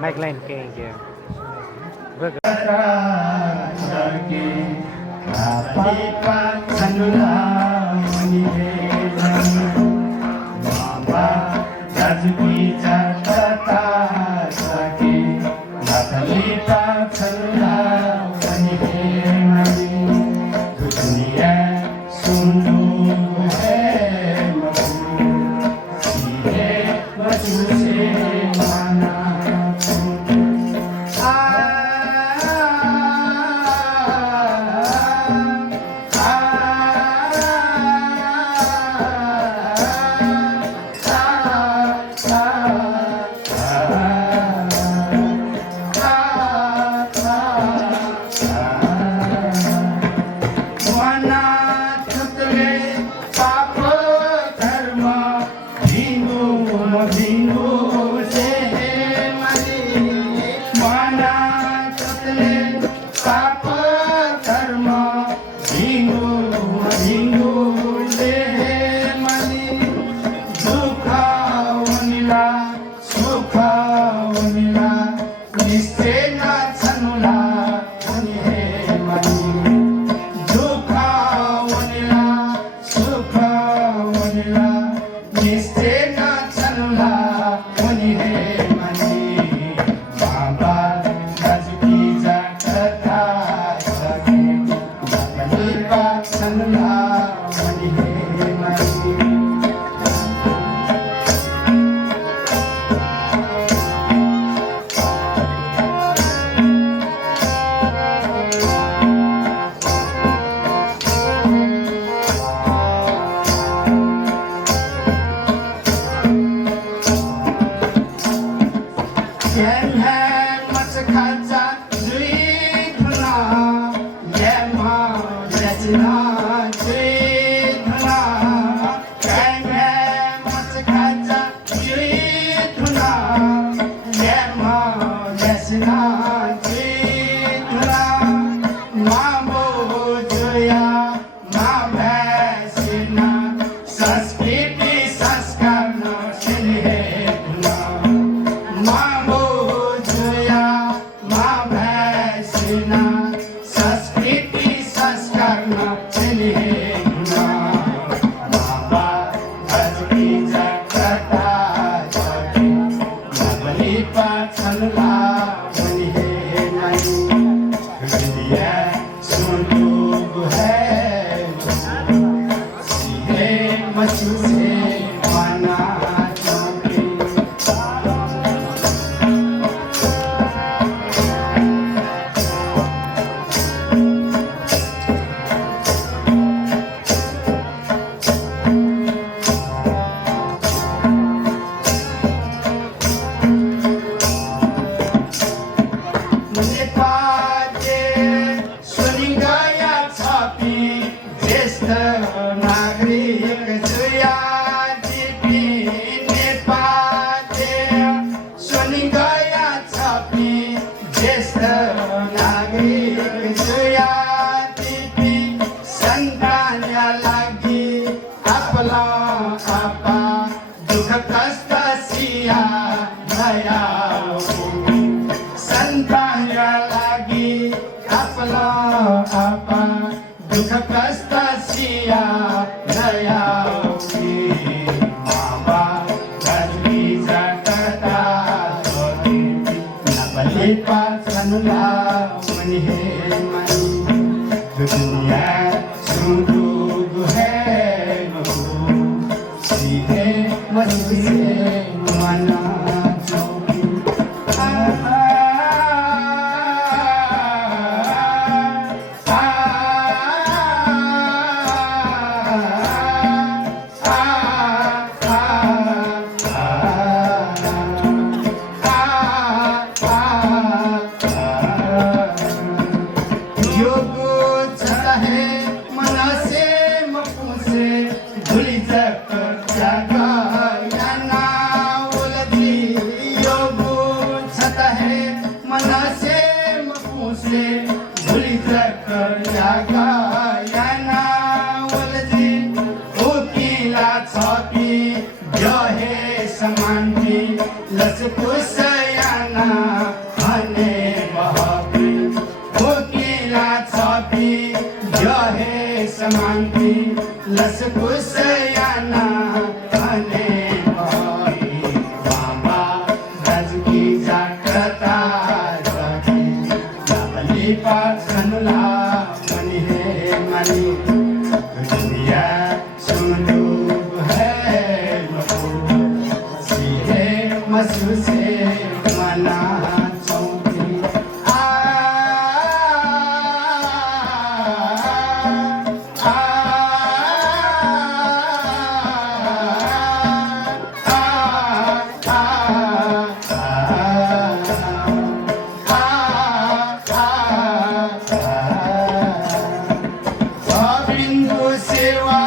Mike Line King here. समान्ति लसकुसयाना हने बहबी भोकिला छपी यहे समान्ती लसकुसयाना हने बहबी बाबा दाजुकी जाग्रता जगी लाबली पाछनुला मनी हे मनी दुनिया सुनु है मसू से मना चौकी आ आ बिंदु सेवा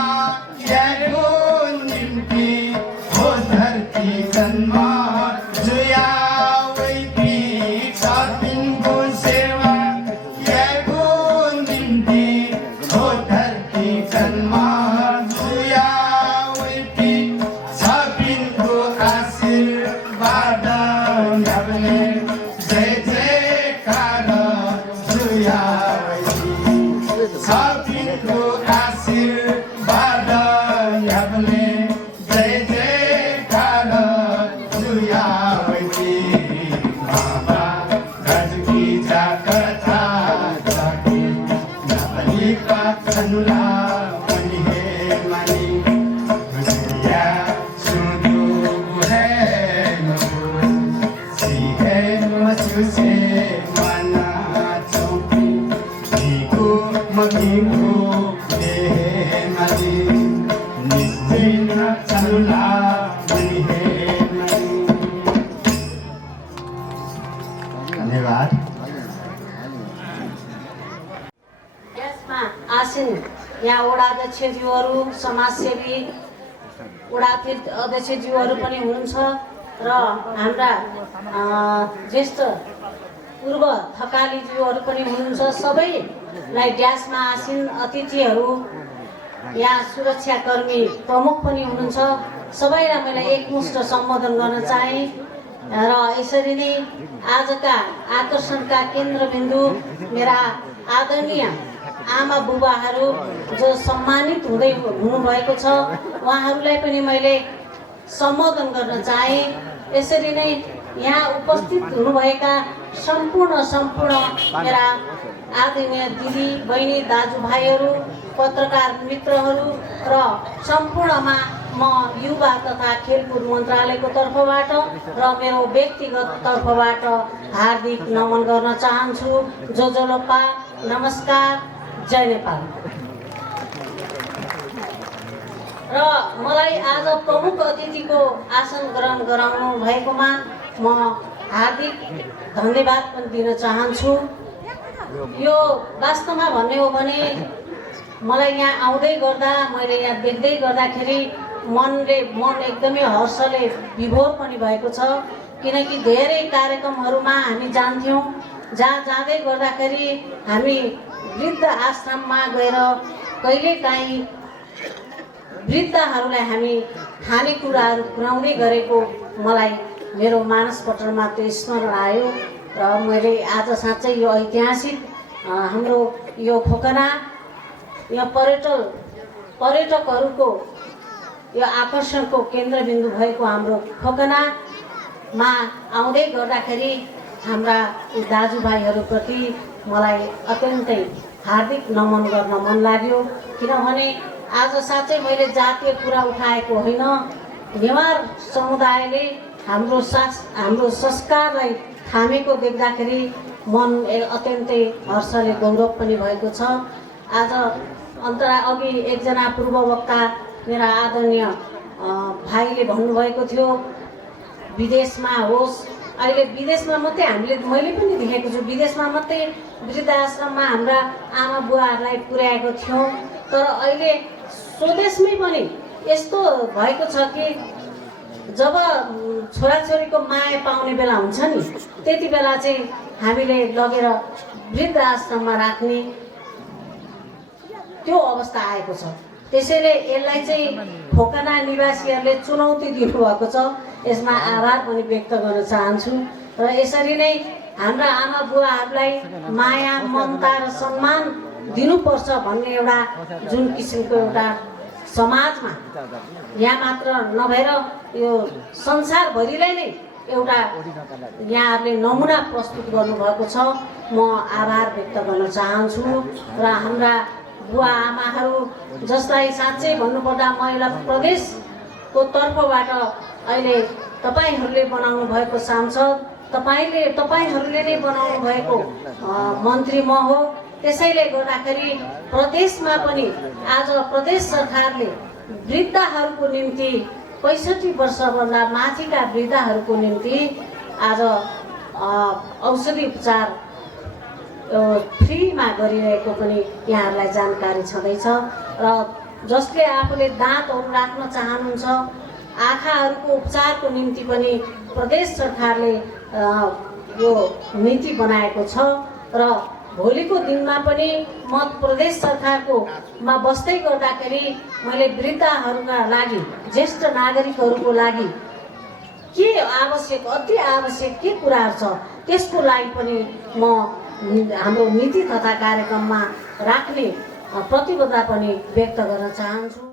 यारो निम्ति हो धरती जन्म धन्यवाद। यहाँ वडा अध्यक्षज्यूहरू समाजसेवी वडा अध्यक्षज्यूहरू पनि हुनुहुन्छ र हाम्रा ज्येष्ठ पूर्व थकालीज्यूहरू पनि हुनुहुन्छ। सबैलाई ड्यासमा आसीन अतिथिहरू यहाँ सुरक्षाकर्मी प्रमुख पनि हुनुहुन्छ। सबैलाई मैले एकमुष्ट सम्बोधन गर्न चाहे र यसरी नै आजका आकर्षणका केन्द्रबिन्दु मेरा आदरणीय आमा बुबाहरू जो सम्मानित हुनुभएको छ उहाँहरूलाई पनि मैले सम्बोधन गर्न चाहे। यसरी नै यहाँ उपस्थित हुनुभएका सम्पूर्ण मेरा आदरणीय दिदी बहिनी दाजुभाइहरू पत्रकार मित्रहरू र सम्पूर्णमा म युवा तथा खेलकुद मन्त्रालयको तर्फबाट र मेरो व्यक्तिगत तर्फबाट हार्दिक नमन गर्न चाहन्छु। जोजोलोपा नमस्कार, जय नेपाल। र मलाई आज प्रमुख अतिथिको आसन ग्रहण गराउनु भएकोमा म हार्दिक धन्यवाद पनि दिन चाहन्छु। यो वास्तवमा भन्ने हो भने मलाई यहाँ आउँदै गर्दा मैले यहाँ देख्दै गर्दाखेरि मन एकदमै हर्षले विभोर पनि भएको छ। किनकि धेरै कार्यक्रमहरूमा हामी जान्थ्यौँ, जहाँ जाँदै गर्दाखेरि हामी वृद्ध आश्रममा गएर कहिलेकाहीँ वृद्धहरूलाई हामी खानेकुराहरू खुवाउँदै गरेको मलाई मेरो मानसपटलमा त्यो स्मरण आयो र मैले आज साँच्चै यो ऐतिहासिक हाम्रो यो खोकना यो पर्यटकहरूको यो आकर्षणको केन्द्रबिन्दु भएको हाम्रो खोकनामा आउँदै गर्दाखेरि हाम्रा दाजुभाइहरूप्रति मलाई अत्यन्तै हार्दिक नमन गर्न मन लाग्यो। किनभने आज साँच्चै मैले जातीय कुरा उठाएको होइन, नेवार समुदायले हाम्रो संस्कारलाई थामेको देख्दाखेरि मन अत्यन्तै हर्षले गौरव पनि भएको छ। आज अघि एकजना पूर्व वक्ता मेरा आदरणीय भाइले भन्नुभएको थियो विदेशमा होस्, अहिले विदेशमा मात्रै मैले पनि देखेको छु, विदेशमा मात्रै वृद्धाश्रममा हाम्रा आमा बुवाहरूलाई पुर्याएको थियौँ। तर अहिले स्वदेशमै पनि यस्तो भएको छ कि जब छोराछोरीको माया पाउने बेला हुन्छ नि, त्यति बेला चाहिँ हामीले लगेर वृद्ध आश्रममा राख्ने त्यो अवस्था आएको छ। त्यसैले यसलाई चाहिँ खोकना निवासीहरूले चुनौती दिनुभएको छ। यसमा आभार पनि व्यक्त गर्न चाहन्छु। र यसरी नै हाम्रा आमा बुवाहरूलाई माया ममता र सम्मान दिनुपर्छ भन्ने एउटा जुन किसिमको एउटा समाजमा यहाँ मात्र नभएर यो संसारभरिलाई नै एउटा यहाँहरूले नमुना प्रस्तुत गर्नुभएको छ। म आभार व्यक्त गर्न चाहन्छु। र हाम्रा बुवा आमाहरू जसलाई साँच्चै भन्नुपर्दा महिला प्रदेशको तर्फबाट अहिले तपाईँहरूले बनाउनु भएको सांसद, तपाईँहरूले नै बनाउनु भएको मन्त्री म हो। त्यसैले गर्दाखेरि प्रदेशमा पनि आज प्रदेश सरकारले वृद्धहरूको निम्ति 65 वर्षभन्दा माथिका वृद्धहरूको निम्ति आज औषधि उपचार फ्रीमा गरिरहेको पनि यहाँहरूलाई जानकारी छँदैछ। र जसले आफूले दाँतहरू राख्न चाहनुहुन्छ आँखाहरूको उपचारको निम्ति पनि प्रदेश सरकारले यो नीति बनाएको छ। र भोलिको दिनमा पनि म प्रदेश सरकारको मा बस्दै गर्दाखेरि मैले वृद्धहरूका लागि ज्येष्ठ नागरिकहरूको लागि के आवश्यक अति आवश्यक के कुराहरू छ त्यसको लागि पनि म हाम्रो नीति तथा कार्यक्रममा राख्ने प्रतिबद्धता पनि व्यक्त गर्न चाहन्छु।